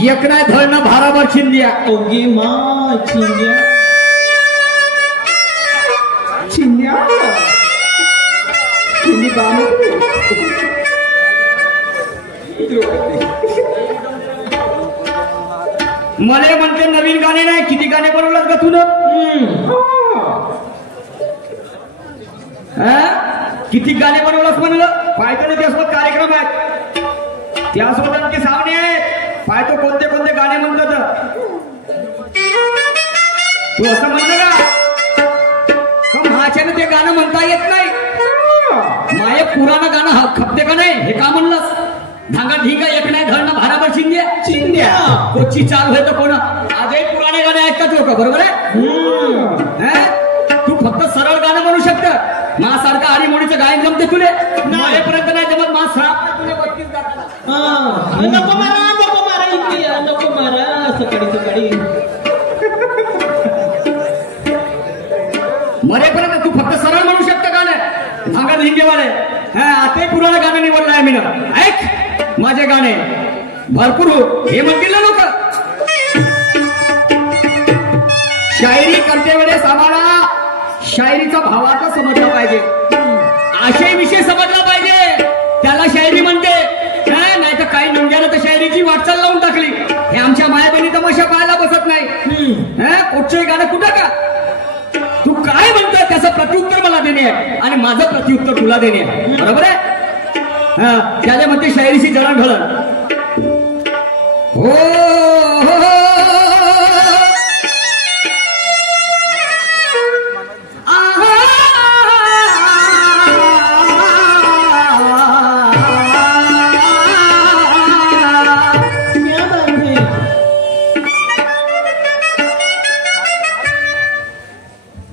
एक नाही धरणं भाराभर चिंद्या ओगे मा चिंद्या चिंद्या चिंदी बाम मला म्हणते नवीन गाणे नाही किती गाणे बनवलात का तू किती गाणे बनवलास म्हणलं पाहतो ना त्यासोबत कार्यक्रम आहेत त्यासोबत आणखी सामने आहेत पाहतो कोणते कोणते गाणे म्हणतात तू असं म्हणलं का माझ्यानं ते गाणं म्हणता येत नाही माये पुराणं गाणं खपते का नाही हे का म्हणलंस धांगा ढिंगा एक नाही धरणं भाराभर चिंद्या चिंद्या कोची चाल होय तर कोण आजही पुराणे गाणे ऐकतात लोक बरोबर आहे तू फक्त सरळ गाणं म्हणू शकत माझ्यासारखं आणि मोडीचं गायन जमते तुले माझ्यापर्यंत नाही जमत माझ नको मारा इकडे नको मारा सकाळी मरेपर्यंत तू फक्त सरळ म्हणू शकतं गाणं धांगा ढिंगेवाले आताही पुराणं गाणं निवडलं आहे मी ना ऐक माझे गाणे भरपूर हो हे म्हणतील ना लोक शायरी करते वेळेस आम्हाला शायरीचा भावाचा समजला पाहिजे आशय विषय समजला पाहिजे त्याला शायरी म्हणते नाही तर काही नंग्यानं तर शायरीची वाटचाल लावून टाकली हे आमच्या मायाबहिणी तमाशा पाहायला बसत नाही कुठचंही गाणं कुठं का तू काय म्हणतोय त्याचं प्रत्युत्तर मला देणे आहे आणि माझं प्रत्युत्तर तुला देणे आहे बरोबर आहे त्याला म्हणते शायरीची जडणघडण हो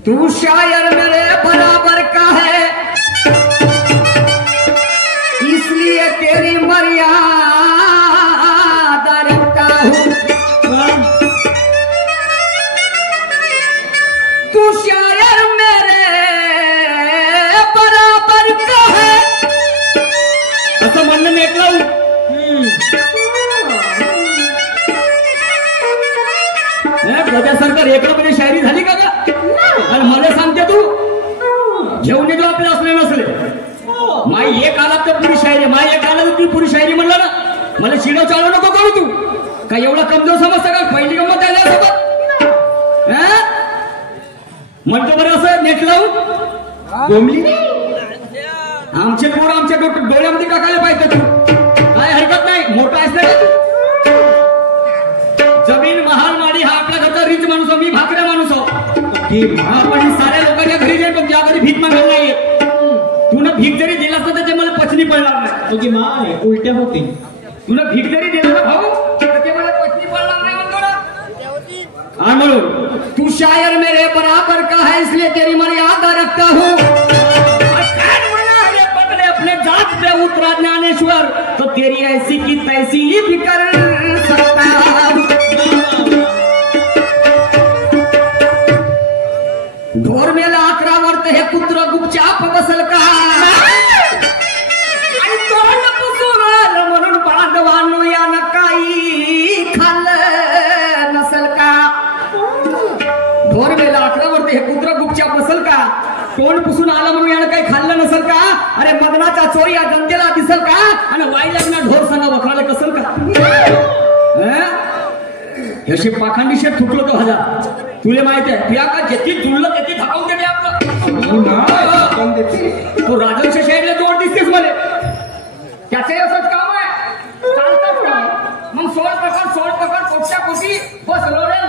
तू शायर मेरे बराबर का है इसलिए तेरी मर्यादा रखता हूँ तू शायर मेरे बराबर का है असं म्हणणं मी ऐकलं सरकार एकमध्ये शायरी झाली का आणि मला सांगते तू घेऊन येतो आपले असले नसले माई एक आला तर पुरी शायरी माई एक आला तर ती पुरी शायरी म्हणला ना मला शिडो चालू नको करू तू का एवढा कमजोर समजता का पहिली गंमत आल्या सोबत म्हणतो बरं असं नेट लावून गोमली आमचे पोरं आमच्या डोळ्यामध्ये टाकायला पाहिजे तू काय हरकत नाही मोठा आहेस ना जमीन महाल माडी हा आपल्या घरचा रिच माणूस मी भाकऱ्या माणूस आपण साऱ्या लोकांच्या घरी जाईल पण ज्या घरी भीक मागायला नाहीये तू ना भीक जरी दिलास तर ते मला पचनी पडणार नाही माय उलट्या होती तुला भीक जरी दिला ना भाऊ तर ते मला पचनी पडणार नाही म्हणतो ना म्हणून तू शायर मेरे बराबर का है इसलिए तेरी मर्यादा रखता हूँ अपने जात पे उतरा ज्ञानेश्वर तो तेरी ऐसी की तैसी भी कर सकता ढोर मेला 11 वर्त हे कुत्र गुपचाप बसल का आणि तोंड पुसून म्हणून बांधवांनो यानं काही खाल्लं नसल का ढोर मेला 11 वर्त हे कुत्र गुपचाप बसल का तोंड पुसून आलं म्हणून यानं काही खाल्लं नसल का अरे मदनाचा चोरी या जनतेला दिसल का आणि वाईला ढोर संघ वखराला कसल का अशी पाखांडी शेत फुटलो तो हजार तुला माहिती आहे तुया का जेती जुळलं तेती धकावून देते आपलं तो राजवंश शाहीला जोड दिसतेस मला त्याचंही असंच काम आहे चालतात का मग सोड पकड कोटच्या कोटी बस लोळे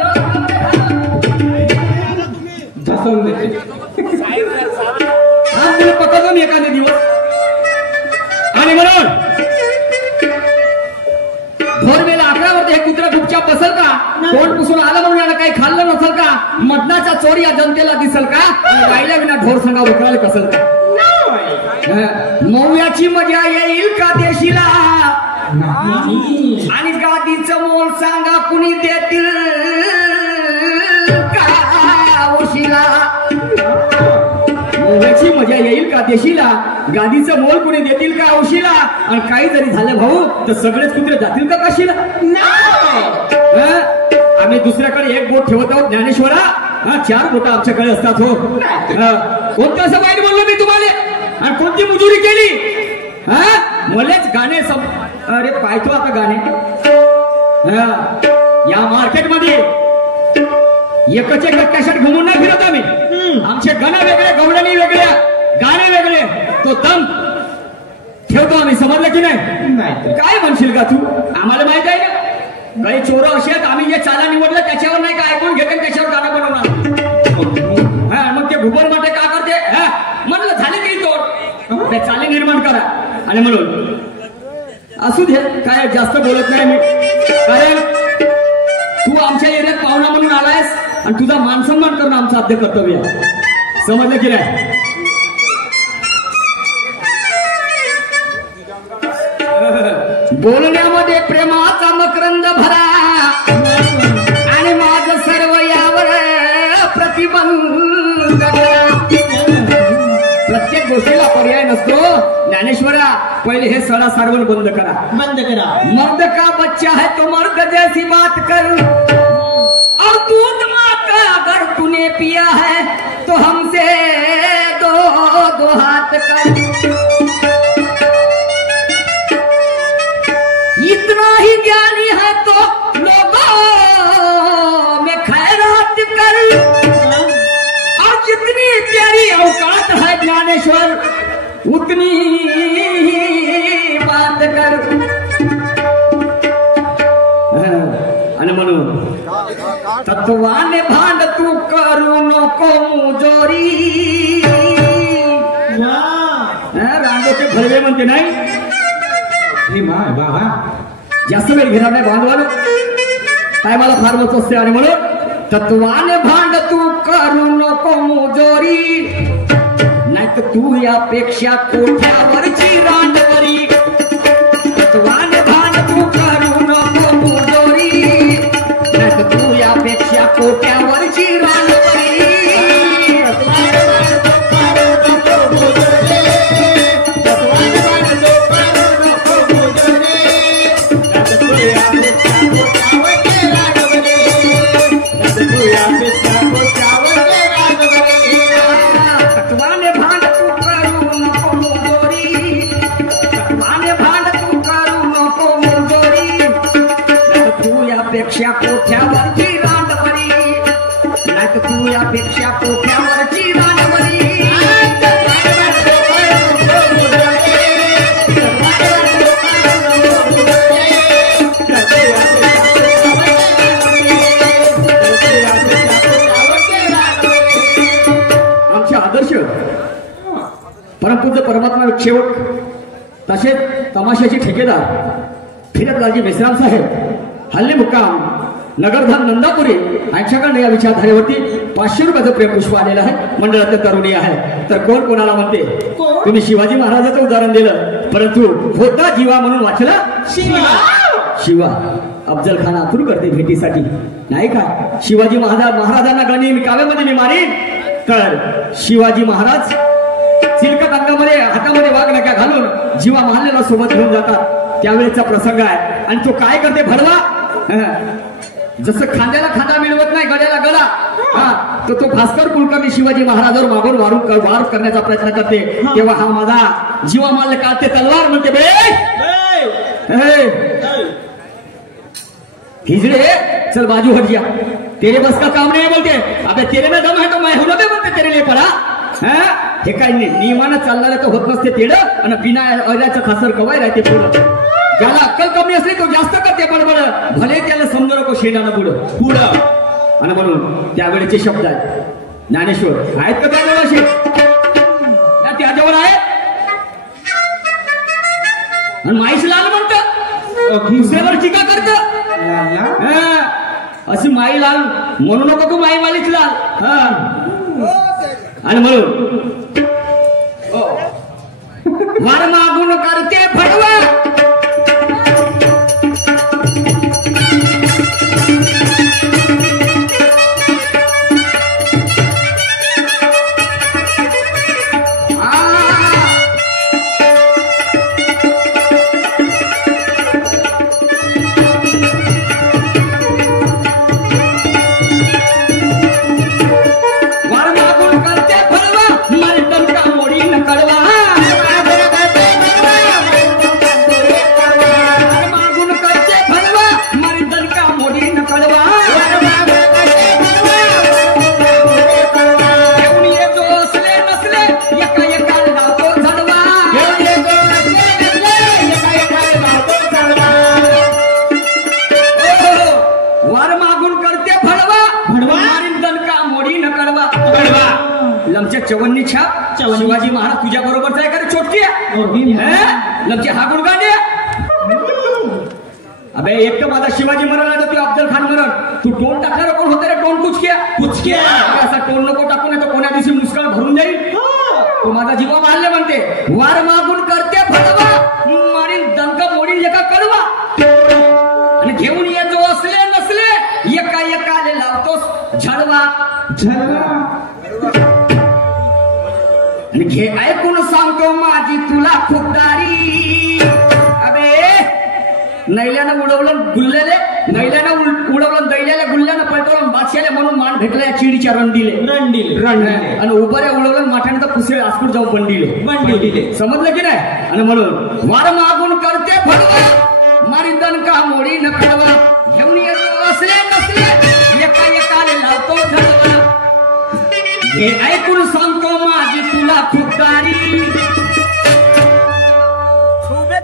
धसवून देते हा तुला पकडतो मी एखादे दिवस आणि म्हणून भोर वेळेला 11 वर्ष हे कुत्रा गुपचाप बसल का तोंड पुसून आलं म्हणून याला काही खाल्लं नसल का मदनाचा चोर या जनतेला दिसल का राहिल्या विना ढोर संघा वखराला कसल का मौयाची मजा येईल का देशीला आणि गादीचं मोल सांगा कुणी देतील का वशीला मौयाची मजा येईल का देशीला? गादीचं मोल कोणी देतील का औशीला? आणि काही जरी झालं भाऊ तर सगळेच कुत्रे जातील का काशीला? नाही. आम्ही दुसऱ्याकडे एक बोट ठेवत आहोत ज्ञानेश्वरा. 4 बोट आमच्याकडे असतात हो. कोणतं असं वाईट बोललो मी तुम्हाला? आणि कोणती मुजुरी केली? मलाच गाणे अरे पाहतो आता गाणे या मार्केटमध्ये एकच कॅसेट घुमून नाही फिरत आम्ही. आमचे गाणं वेगळे, गवळणी वेगळ्या, गाणे वेगळे. तो दम ठेवतो आम्ही, समजलं की नाही? काय म्हणशील का तू? आम्हाला माहित आहे ना काही चोर असे आहेत. आम्ही जे चाला निवडलं त्याच्यावर नाही का ऐकून घेते त्याच्यावर गाणं बनवणार. मग ते घुबर माटे का करते? म्हणलं झाले काही तोड ते चाले निर्माण करा. आणि म्हणून असू दे, काय जास्त बोलत नाही मी, कारण तू आमच्या एरियात पाहुणा म्हणून आलायस आणि तुझा मानसन्मान करणं आमचं आद्य कर्तव्य आहे. समजलं की नाही? बोलण्यामध्ये प्रेमाचा मकरंद भरा आणि माझं सर्व यावर प्रतिबंध करा. प्रत्येक गोष्टीला पर्याय नसतो ज्ञानेश्वरा. पहिले हे सडा सारवण बंद करा. मर्द का बच्चा है तो मर्द जैसी बात कर, और दूध माँ का अगर तूने पिया है तो हमसे दो हाथ कर. इतना ही ज्ञानी है तो लोगों में खैरात कर, और जितनी तेरी औकात है ज्ञानेश्वर उतनी ही बात कर. आणि म्हणून तत्वाने भांड तू करू नको मुजोरी. रांगोचे भरवे म्हणते नाही. जास्त वेळ घेणार नाही बांधवाला, काय मला फार मत असते. आणि म्हणून तत्वाने भांड तू करू नको मुजोरी, नाही तर तू यापेक्षा कोठ्यावरची रांडवरी. तत्वाने भांड तू करू नको मुजोरी, नाही तर तू यापेक्षा कोठ्यावरची रांडवरी. कोठ्यावरची रांडवरी, नाही तर तू यापेक्षा कोठ्यावरची रांडवरी. आमचे आदर्श परमपूज्य परमात्मा शेवट, तसेच तमाशाचे ठेकेदार फिरतलालजी मेश्राम साहेब, हल्ली मुक्काम नगरधाम नंदापुरी यांच्याकडे या विचारधारेवरती 500 रुपयाचं प्रेमपुष्प आलेलं आहे. मंडळातले तरुणी आहे. तर कोण कोणाला म्हणते? तुम्ही शिवाजी महाराजाचं उदाहरण दिलं, परंतु होता जीवा म्हणून वाचला शिवा. अफजल खान आतुर करते भेटीसाठी, नाही का? शिवाजी महाराजांना गणीन काव्यामध्ये मी मारीन, तर शिवाजी महाराज चिलकत अंगामध्ये हातामध्ये वाघ नका घालून जीवा महालेला सोबत घेऊन जातात. त्यावेळेचा प्रसंग आहे. आणि तो काय करते? भरवा. जसं खांद्याला खांदा मिळवत नाही, गड्याला गडा, तो भास्कर कुलकर्णी शिवाजी महाराजांवर मागून वार करण्याचा प्रयत्न करते. तेव्हा हा माझा जीवा माल काढते तलवार, म्हणते बे हिजड़े चल बाजू हट जा, तेरे बस का काम नहीं. बोलते अबे तेरे में दम है तो मैं हूं ना बे, बोलते तेरे लिए पडा. हे काय नियमानं चालणारे तर होत नसते तेड, आणि बिना अऱ्याचं खासर कवाय राहते पुढं. ज्याला अक्कल कमी असली तो जास्त करते बडबड, भले त्याला समजू नको शेणानं पुढं. आणि म्हणून त्यावेळेचे शब्द आहेत ज्ञानेश्वर आहेत का त्यावेळेला असे त्याच्यावर आहे. आणि माईश लाल म्हणत दुसऱ्यावर टीका करत. अशी माई लाल म्हणू नको तू, माई मालिक लाल. आणि म्हणून वार मागून करते फडवा, छाप चवनी. शिवाजी महाराज तुझ्या बरोबरचा आहे का रे चोटकी लमचे हा गुणगांडे अबे एक तर माझा शिवाजी मरण आहे तू अफजल खान मरण तू टोन टाकणार कोण होतं रे टोन कुचक्या असा टोन नको टाकू नाही तर कोण्या दिवशी मुस्काळ भरून जाईल तू माझा जीवा मारले म्हणते वार मागून करते भडवा मारीन दंक मोडील एका कडवा आणि घेऊन ये जो असले नसले एका एकाले लावतोस झडवा आणि घे ऐकून सांगतो माझी तुला खुदारी अबे नैल्यानं उडवलं गुल्लेले नैल्यानं उडवलं दैल्याला गुल्ल्यानं पलटवलं बादशाला म्हणून मान भेटला चिडीच्या रणडीले आणि उभऱ्या उडवलं माठाने तर पुसे आसपूर जाऊन बंडीले समजलं की नाही आणि म्हणून वार मागून करते भडवा मारी दणका मोडी न कडवा घेऊन येतो असले नसले एका एकाले लावतो झडवा हे ऐकून सांगतो माझी तुला खुदारी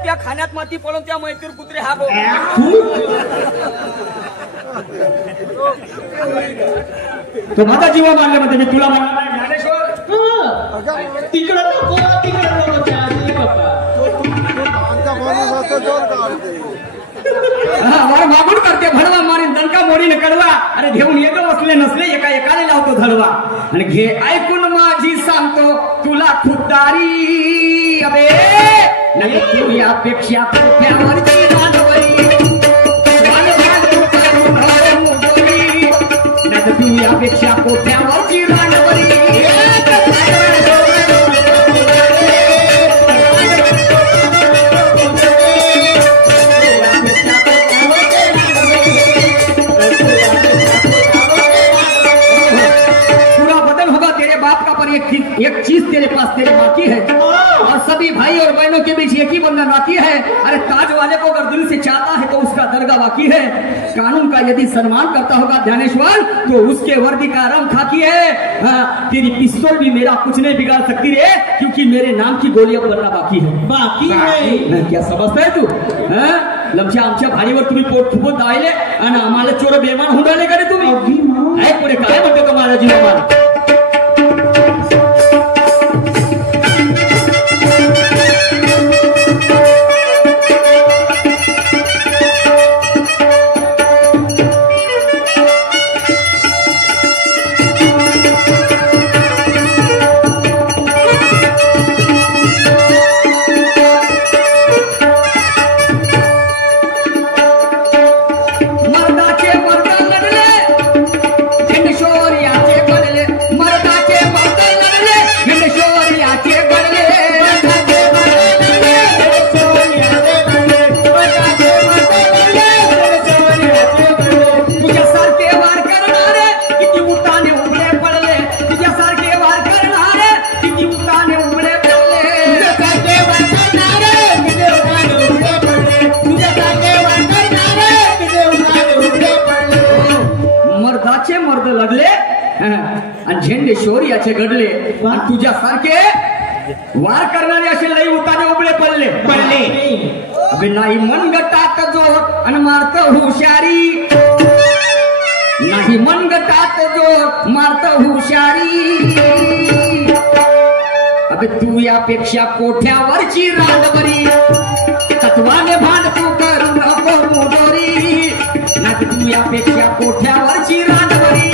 त्या खाण्यात माती पडून त्या मैत्री कुत्रे हा तो माझा जीवा मारले म्हणते मी तुला तिकडं नको वार मागून करते भडवा मारीन दणका मोडीने कडवा अरे घेऊन येतो असले नसले एका एकाने लावतो धडवा आणि घे ऐकून माझी सांगतो तुला खुदारी अबे नाही तू यापेक्षा खोट्यावरची रानवरी नाही तू यापेक्षा खोट्यावरची रानवरी एक चीज तेरे पास तेरे बाकी है और सभी भाई और बहनों के बीच एक ही बंधन बाकी है अरे ताज वाले को अगर दिल से चाहता है तो उसका दरगाह बाकी है कानून का यदि सम्मान करता होगा ध्यानेश्वर तो उसके वर्दी का रंग खाकी है तेरी पिस्तौल भी मेरा कुछ नहीं बिगाड़ सकती रे क्योंकि मेरे नाम की गोलियां बनना बाकी है क्या समझता है तू लमच्या आमच्या भारीवर तुम्ही पोट फुगत दायले आणि आम्हाला चोर बेमान होऊन राहिले का रे तुम्ही पुढे काय म्हणतो तुम्हाला जीवन झेंडे शौर्याचे घडले आणि तुझ्यासारखे वार करणारे असे लई उताने उबळे पडले अबे नाही मनगटात जोर आणि मारत हुशारी नाही मनगटात जोर मारत हुशारी अबे तू यापेक्षा कोठ्यावरची रांडवरी तत्वाने भांड तू करू नको मोडोरी नाही तू यापेक्षा कोठ्यावरची रांडवरी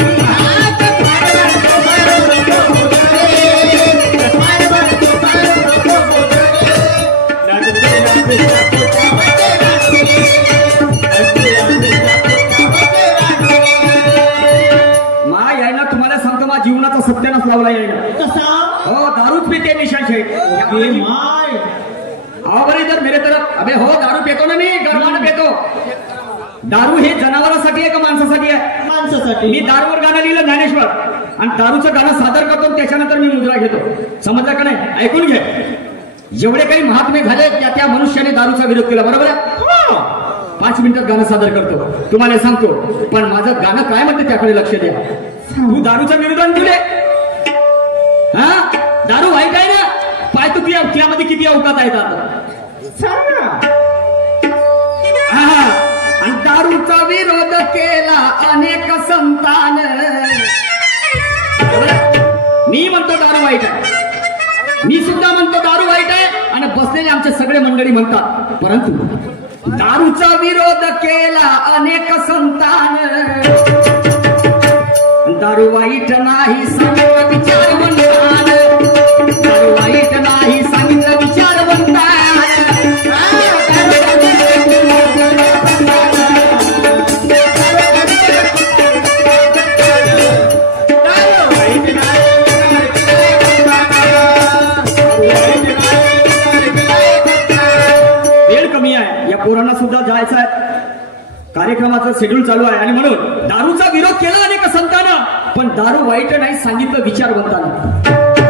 जीवनाचा सत्यानाश लावला येईल कसा हो दारू पिते निशा शेख बरे इधर मेरे तरफ अबे हो दारू पितो ना मी गरमानं पितो दारू हे जनावरांसाठी आहे का माणसासाठी आहे माणसासाठी मी दारूवर गाणं लिहिलं ज्ञानेश्वर आणि दारूचं गाणं सादर करतो त्याच्यानंतर मी मुद्रा घेतो समजलं का नाही ऐकून घे जेवढे काही महात्मे झाले त्या मनुष्याने दारूचा विरोध केला बरोबर आहे 5 मिनिटात गाणं सादर करतो तुम्हाला सांगतो पण माझं गाणं काय म्हणते त्याकडे लक्ष द्या तू दारूचं विरोधन तुले हा दारू वाईट आहे ना पाय तू त्यामध्ये किती अवकात आहेत आता आणि दारूचा विरोध केला अनेक संतान मी म्हणतो दारू वाईट आहे मी सुद्धा म्हणतो दारू वाईट आहे आणि बसलेले आमचे सगळे मंडळी म्हणतात, परंतु दारूचा विरोध केला अनेक संतान. दारू वाईट नाही सांगितलं विचारवंतान, दारू वाईट नाही सांगितलं विचारवंतान. पोरांना सुद्धा जायचं आहे, कार्यक्रमाचं शेड्यूल चालू आहे आणि म्हणून दारूचा विरोध केला अनेक संतांना, पण दारू वाईट नाही सांगितलं विचारवंतांना.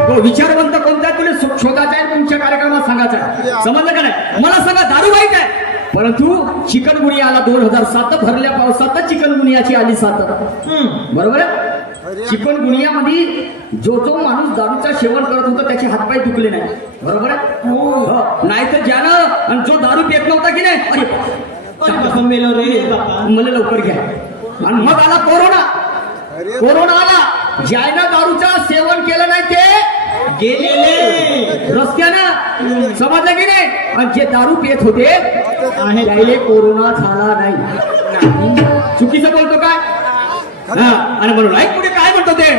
तो विचारवंत कोणता तुला शोधायचा आहे, तुमच्या कार्यक्रमात सांगायचा आहे. समजलं का नाही? मला सांगा दारू वाईट आहे, परंतु चिकनगुनिया आला 2007, भरल्या पावसात चिकनगुनियाची आली साथ. बरोबर आहे? चिकनगुनियामध्ये जो माणूस दारूचा सेवन करत होता त्याचे हातपाय दुखले नाही. बरोबर आहे? नाहीतर ज्यानं आणि जो दारू पित नव्हता की नाही, अरे मेलो रे मला लवकर घ्या. आणि मग आला कोरोना. कोरोना आला, ज्यानं दारूचं सेवन केलं नाही ते गेलेले रस्त्यानं. समजलं की नाही? आणि जे दारू पित होते त्याले कोरोना झाला नाही. चुकीचं बोलतो काय? आणि म्हणून ऐक पुढे काय म्हणतो ते.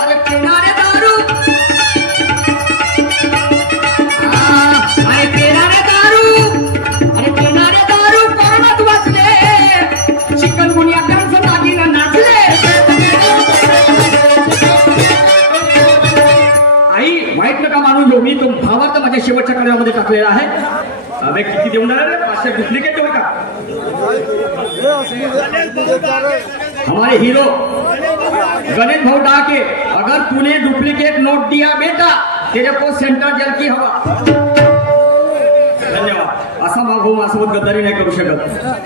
अरे पिणारे दारू, अरे पिणारे दारू, अरे पिणारे दारू कोरोनात वाचले, चिकनगुनिया त्यांचं दागिनं नाचले. आई वाईट नका मानून घेऊ, मी तो भावार्थ माझ्या शेवटच्या कार्यामध्ये टाकलेला आहे. अबे किती देऊन रे? 500 डुप्लिकेट देऊ का? हमारे हीरो गणेश भाऊ डाके, अगर तूने डुप्लीकेट नोट दिया बेटा तेरे को सेंटर जेल की हवा. धन्यवाद. असा भाऊ माझ्यासोबत गद्दारी नाही करू शकत.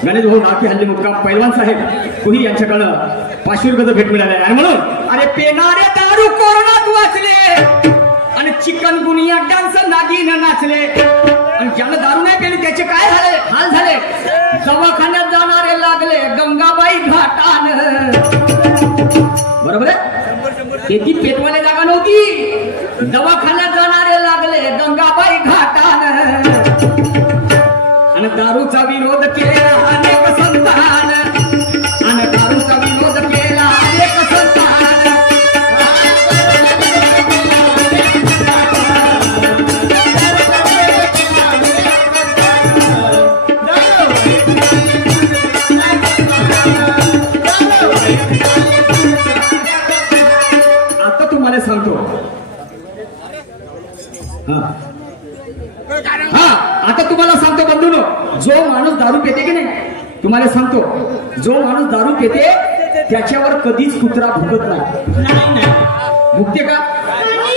गणेश भाऊ डाके हल्ली मुक्काम पैलवान साहेब कुणी यांच्याकडं 500 रुपयाचं भेट मिळाले आणि म्हणून अरे पेनारे दारू कोरोनात वाचले आणि चिकनगुनिया डान्स नागिन नाचले. आणि ज्यानं दारू नाही पेली त्याचे काय झाले हाल झाले. दवाखान्यात जाणारे लागले गंगाबाई घाटान. बरोबर आहे? किती पेटवाले जागा नव्हती, दवाखान्यात जाणारे लागले गंगाबाई घाटान. आणि दारूचा विरोध केला अनेक संतान, आणि दारूचा विरोध केला अनेक संतान. आता तुम्हाला सांगतो, आता तुम्हाला सांगतो बंधूनो, जो माणूस दारू पिते की नाही, तुम्हाला सांगतो जो माणूस दारू पिते त्याच्यावर कधीच कुत्रा भुकत नाही. भुकते का?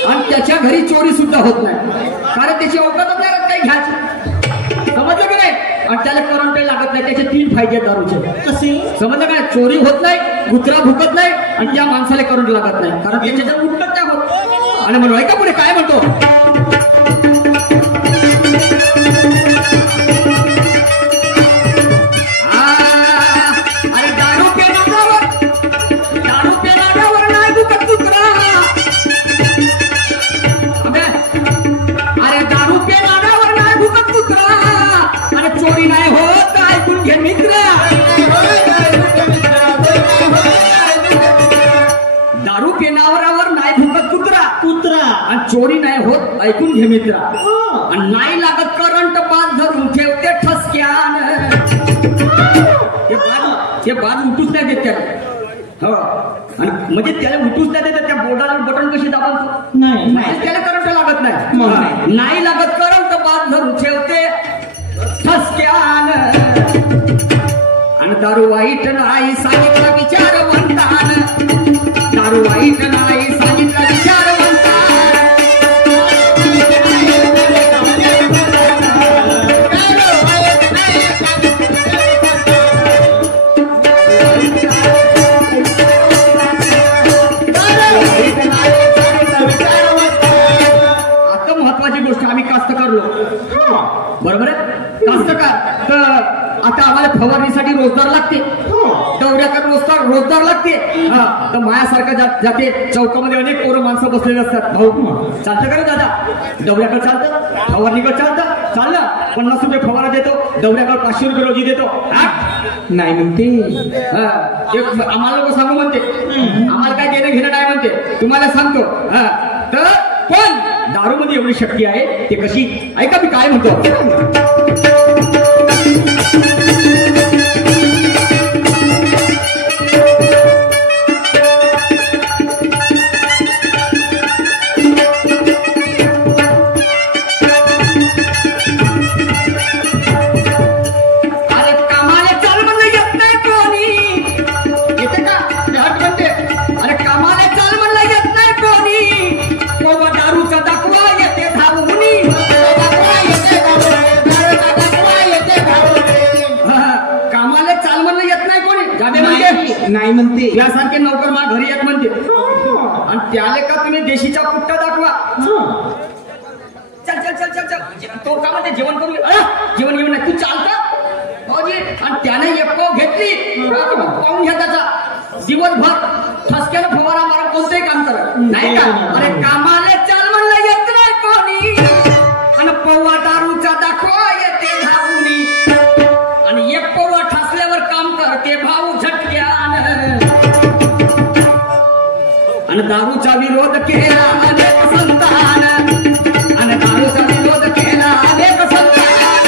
आणि त्याच्या घरी चोरी सुद्धा होत नाही, कारण त्याची अवकात नाही काही घ्यायची. समजलं की नाही? आणि त्याला करंट लागत नाही. त्याचे 3 फायदे आहेत दारूचे. कसे? समजलं काय? चोरी होत नाही, कुत्रा भुकत नाही आणि त्या माणसाला करंट लागत नाही, कारण त्याच्या उठत त्या होत. आणि म्हणून ऐका पुढे काय म्हणतो. चोरी नाही होत ऐकून घे मित्र. दारू पिणाऱ्यावर नाही भुकत कुत्रा आणि चोरी नाही होत ऐकून घे मित्र. आणि नाही लागत करंट बाज धरून ठेवते ठसक्यान. ते बाज उठूच नाही देत त्याला. हो, आणि म्हणजे त्याला उठूच नाही देत. त्या बोर्डाला बटन कशी दाबावतो नाही, त्याला करंट लागत नाही. नाही लागत करंट बाज धरून ठेवते ठसक्यान. आणि दारू वाईट नाही सांगितलं विचारवंतान, दारू वाईट नाही सांगितलं विचारवंतान. आता महत्वाची गोष्ट, आम्ही कास्तकार लोक, बरोबर आहे? कास्तकार तर आता आम्हाला फवारणीसाठी रोजगार लागते, दौऱ्याकडे रोजगार लागते. तर मायासारखं जाते चौकामध्ये अनेक पोरं माणसं बसलेले असतात. भाऊ चालतं का रे दादा? दौऱ्याकडे चालतं, फवारणीकडे चालतं, चाललं 50 रुपये फवारा देतो, दौऱ्याकडे 500 रुपये रोजी देतो. नाही म्हणते. आम्हाला लोक सांगू म्हणते, आम्हाला काय देणं घेणं नाही म्हणते. तुम्हाला सांगतो तर पण दारूमध्ये एवढी शक्ती आहे ते कशी? ऐका मी काय म्हणतो. नाही म्हणते. यासारखे नोकर मा घरी येत म्हणते. आणि त्याले का तुम्ही देशीचा पुट्टा दाखवा. चल चल चल चल चल तो का म्हणते जेवण करू. जेवण घेऊन नाही तू चालता भाऊजी. आणि त्याने एक पाव घेतली पाहून घ्या त्याचा दिवसभर ठसक्यानं फवारा मारा कोणतंही काम करा नाही का. अरे कामाला चाल म्हणलं येत नाही कोणी आणि पौवा दारूचा दाखवा येते धावूनी. आणि एक पौवा ठसल्यावर काम करते भाऊ झटक्यान. आणि दारूचा विरोध केला अनेक संतान. आणि दारूचा विरोध केला अनेक संतान.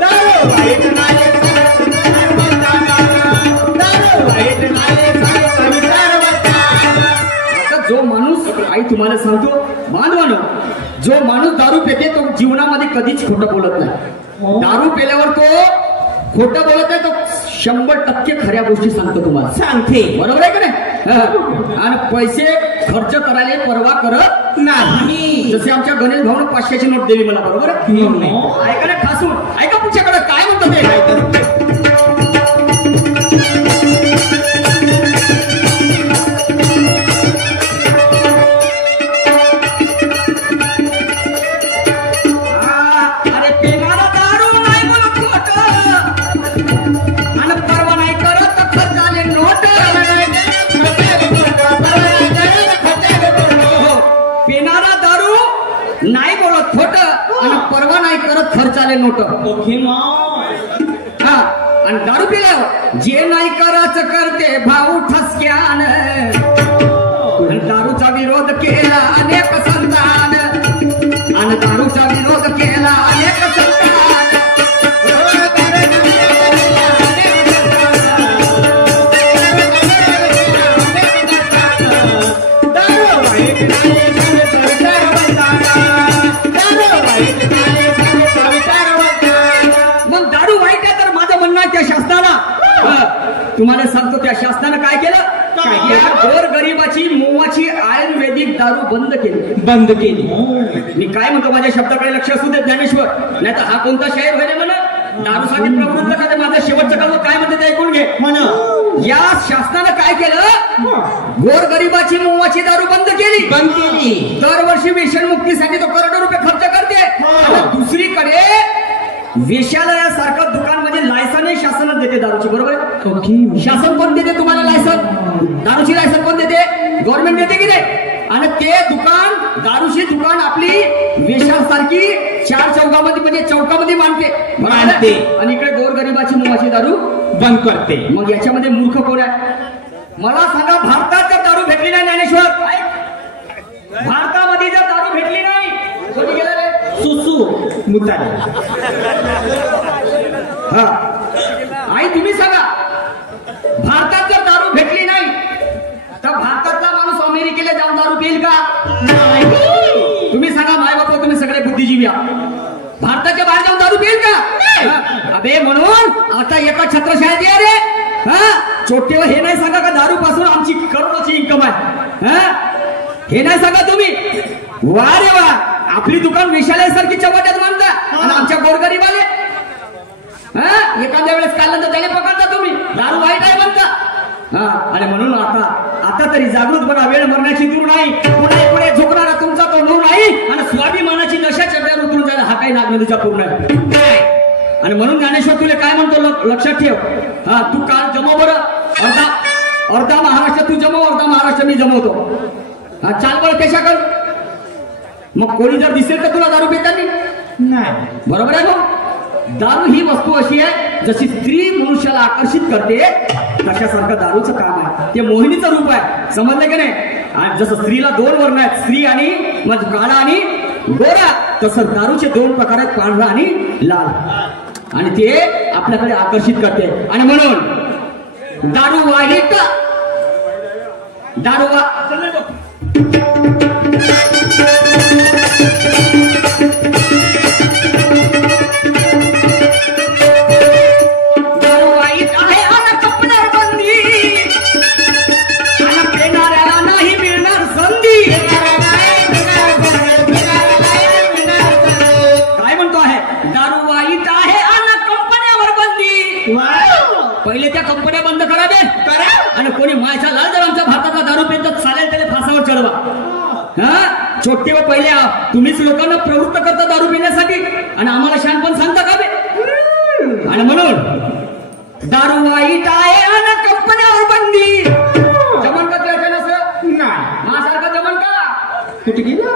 दारू वाईट नाही जो माणूस आई तुम्हाला सांगतो मानवानो, जो माणूस दारू पिते तो जीवनामध्ये कधीच खोटं बोलत नाही. दारू पेल्यावर तो खोटं बोलत नाही, तो 100% खऱ्या गोष्टी सांगतो तुम्हाला. सांगते बरोबर आहे का नाही. आणि पैसे खर्च करायला परवा करत नाही. जसे आमच्या गणेश भाऊन 500ची नोट दिली मला. बरोबर आहे. ऐका ना ठासून ऐका तुमच्याकडे काय म्हणतो ते. नाही बोलत खोट आणि परवा नाही करत खर्चाले नोट. हा आणि दारू पिल्यावर जे नाही करायचं करते भाऊ ठसक्यान. दारूचा विरोध केला अनेक संतान. आणि दारूचा विरोध केला अनेक संतान. तुम्हाला सांगतो त्या शासनानं काय केलं. गोरगरिबाची मोवाची आयुर्वेदिक दारू बंद केली. मी काय म्हणतो माझ्या शब्दाकडे लक्ष असू दे ज्ञानेश्वर. नाही तर हा कोणता शाहीर व्हायला म्हणा दारूसाठी प्रवृत्त का. माझं शेवटचं कर्म काय म्हणते ते ऐकून घे. या शासनानं काय केलं. गोरगरिबाची मोवाची दारू बंद केली. दरवर्षी व्यसनमुक्तीसाठी तो करोडो रुपये खर्च करते. दुसरीकडे वेश्यालयासारखं दुकान म्हणजे लायसन शासनात देते दारूची. बरोबर आहे. शासन कोण देते तुम्हाला लायसन. दारूची लायसन कोण देते. गव्हर्नमेंट देते की नाही. आणि ते दुकान दारूची दुकान आपली वेशासारखी 4 चौकामध्ये म्हणजे चौकामध्ये मांडते. आणि इकडे गोरगरिबाची मोवाची दारू बंद करते. मग याच्यामध्ये मूर्ख कोण आहे मला सांगा. भारतात जर दारू भेटली नाही ज्ञानेश्वर, भारतामध्ये जर दारू भेटली नाही कोणी गेलं रे. सुसू मुतारे. हा आई तुम्ही सांगा भारतात जर दारू भेटली नाही तर भारतातला माणूस अमेरिकेला जाऊन दारू पिईल का. तुम्ही सांगा माय बाप तुम्ही सगळे बुद्धिजीवी आहात. भारताच्या बाहेर जाऊन दारू पिईल का. अबे म्हणून आता एका छत्रशाहीत आहे रे. चोट्टेवर हे नाही सांगा का दारू पासून आमची करोडोची इन्कम आहे. हे नाही सांगा तुम्ही. वा रे वा आपली दुकान विशालयासारखी चव्हाट्यात मानता आणि आमच्या गोरगरीबाले एखाद्या वेळेस काढलं तर त्याने पकडता तुम्ही. दारू वाईट आहे म्हणता. हा आणि म्हणून आता तरी जागृत बना, वेळ मरण्याची दूर नाही, पुढे पुढे झुकणारा तुमचा तो नऊ नाही आणि स्वाभिमानाची नशा चढल्यावर उतरून जायला हा काही नागनदीचा पूर्ण आहे. आणि म्हणून ज्ञानेश्वर तुला काय म्हणतो लक्षात ठेव. हा तू काल जमव बरं, अर्धा महाराष्ट्र तू जमव, अर्धा महाराष्ट्र मी जमवतो. हा चाल बरं पेशा कर. मग कोणी जर दिसेल तर तुला दारू पितानी नाही, बरोबर आहे ना. दारू ही वस्तू अशी आहे जशी स्त्री मनुष्याला आकर्षित करते तशासारखं दारूचं काम आहे. ते मोहिनीचं रूप आहे, समजलं की नाही. आणि जसं स्त्रीला दोन वर्ण आहेत, स्त्री आणि म्हणजे काळा आणि गोरा, तसं दारूचे दोन प्रकार आहेत, पांढरा आणि लाल. आणि ते आपल्याकडे आकर्षित करते. आणि म्हणून दारू वाईट, दारू पहिले त्या कंपन्या बंद करावे आणि कोणी मायचा लाल जर आमच्या भारतातला दारू पित चालेल त्याला फासावर चढवा. हा छोटे व पहिले तुम्हीच लोकांना प्रवृत्त करता दारू पिण्यासाठी आणि आम्हाला शहाणपण सांगता का बे. आणि म्हणून दारू वाईट आहे आणि कंपन्यावर बंदी. जमन का त्याच्या नसं नाही, माझ्यासारखं जमन का. कुठे गेला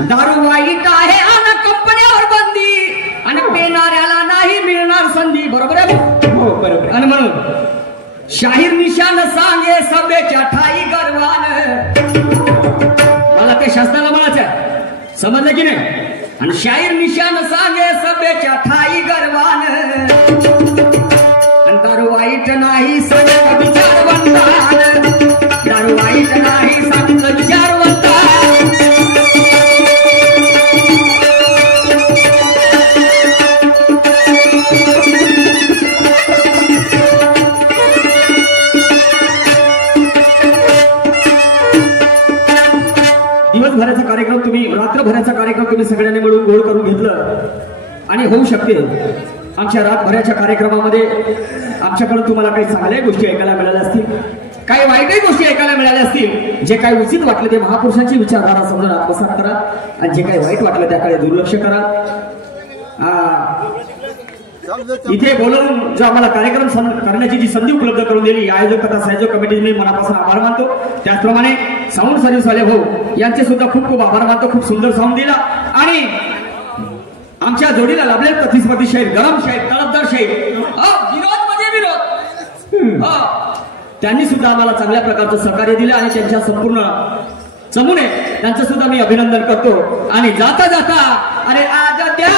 दारू वाईट आहे आणि कंपन्यावर बंदी आणि पेणाऱ्याला नाही मिळणार संधी. बरोबर आहे. हो बरोबर. आणि म्हणून शाहीर निशान सांगे सभेच्या ठाई गर्वान. मला ते शास्त्राला म्हणायचं आहे, समजलं की नाही. आणि शाहीर निशान सांगे सभेच्या ठाई गर्वान आणि दारू वाईट नाही सांगितलं विचारवंतान. दारू वाईट नाही सांगितलं विचारवंतान. दिवसभराचा कार्यक्रम तुम्ही, रात्रभराचा कार्यक्रम तुम्ही सगळ्यांनी मिळून गोळ करून घेतलं आणि होऊ शकते आमच्या रातभराच्या कार्यक्रमामध्ये आमच्याकडून तुम्हाला काही चांगल्या गोष्टी ऐकायला मिळाल्या असतील, काही वाईटही गोष्टी ऐकायला मिळाल्या असतील. जे काही उचित वाटलं ते महापुरुषांची विचारधारा समजून आत्मसात करा आणि जे काही वाईट वाटलं त्याकडे दुर्लक्ष करा. इथे बोलवून जो आम्हाला कार्यक्रम करण्याची जी संधी उपलब्ध करून दिली आयोजक तथा संयोजक कमिटी मी मनापासून आभार मानतो. त्याचप्रमाणे साऊंड सर्व्हिस वाले भाऊ यांचे सुद्धा खूप खूप आभार मानतो. खूप सुंदर साऊंड दिला आणि आमच्या जोडीला लाभले प्रतिस्पर्धी शाहीर, गरम शाहीर, तडफदार शाहीर, विरोध मध्ये विरोध, त्यांनी सुद्धा आम्हाला चांगल्या प्रकारचं सहकार्य दिलं आणि त्यांच्या संपूर्ण चमूने त्यांचं सुद्धा मी अभिनंदन करतो. आणि जाता जाता अरे आज द्या